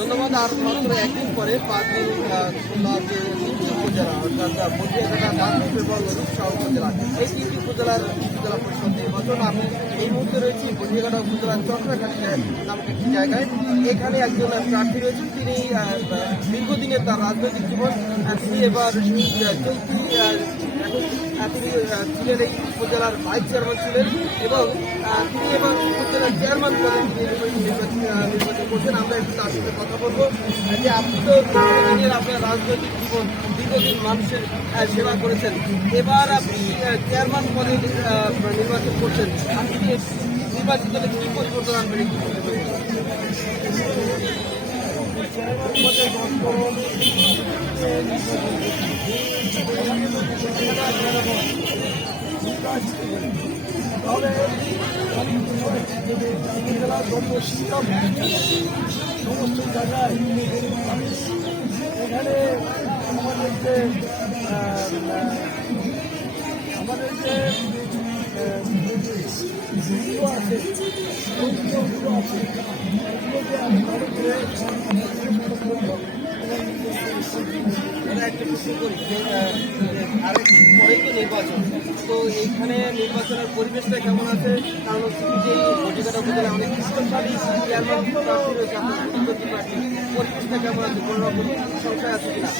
ধন্যবাদ আর মাত্র একদিন পরে পাঁচ দিন খুলনা যে তিনটি উপজেলা অর্থাৎ আহ, মধ্যিয়াঘাটা এবং রূপসা উপজেলা এই তিনটি উপজেলার উপজেলা পরিষদ নির্বাচন। আমি এই মুহূর্তে রয়েছি মধ্যিয়াঘাটা উপজেলার চক্রাঘাট নামক একটি জায়গায়। এখানে একজন প্রার্থী রয়েছেন তিনি দীর্ঘদিনের তার রাজনৈতিক জীবন তিনি এবার চলতি তিনি ছিলেন এই উপজেলার ভাইস চেয়ারম্যান ছিলেন এবং তিনি এবার উপজেলার চেয়ারম্যান পদে তিনি করছেন, আমরা একটু তার সাথে কথা বলব। যে আপনি তো আপনার রাজনৈতিক জীবন দীর্ঘদিন মানুষের সেবা করেছেন। এবার আপনি চেয়ারম্যান পদে নির্বাচন করছেন। আপনি যে নির্বাচিত হলে কি পরিবর্তন আনবেন একটু বলবেন? তবে জেলার যত শিক্ষক সমস্ত জায়গায় এখানে আমাদের যে, আহ, আরেক পরেই তো নির্বাচন। তো এইখানে নির্বাচনের পরিবেশটা কেমন আছে? কারণ হচ্ছে যে ভোটিকাটা উপজেলা অনেক শক্তিশালী চেয়ারম্যান প্রার্থী রয়েছে পরিবেশটা কেমন আছে? কোনো রকম সংশয় আছে কিনা?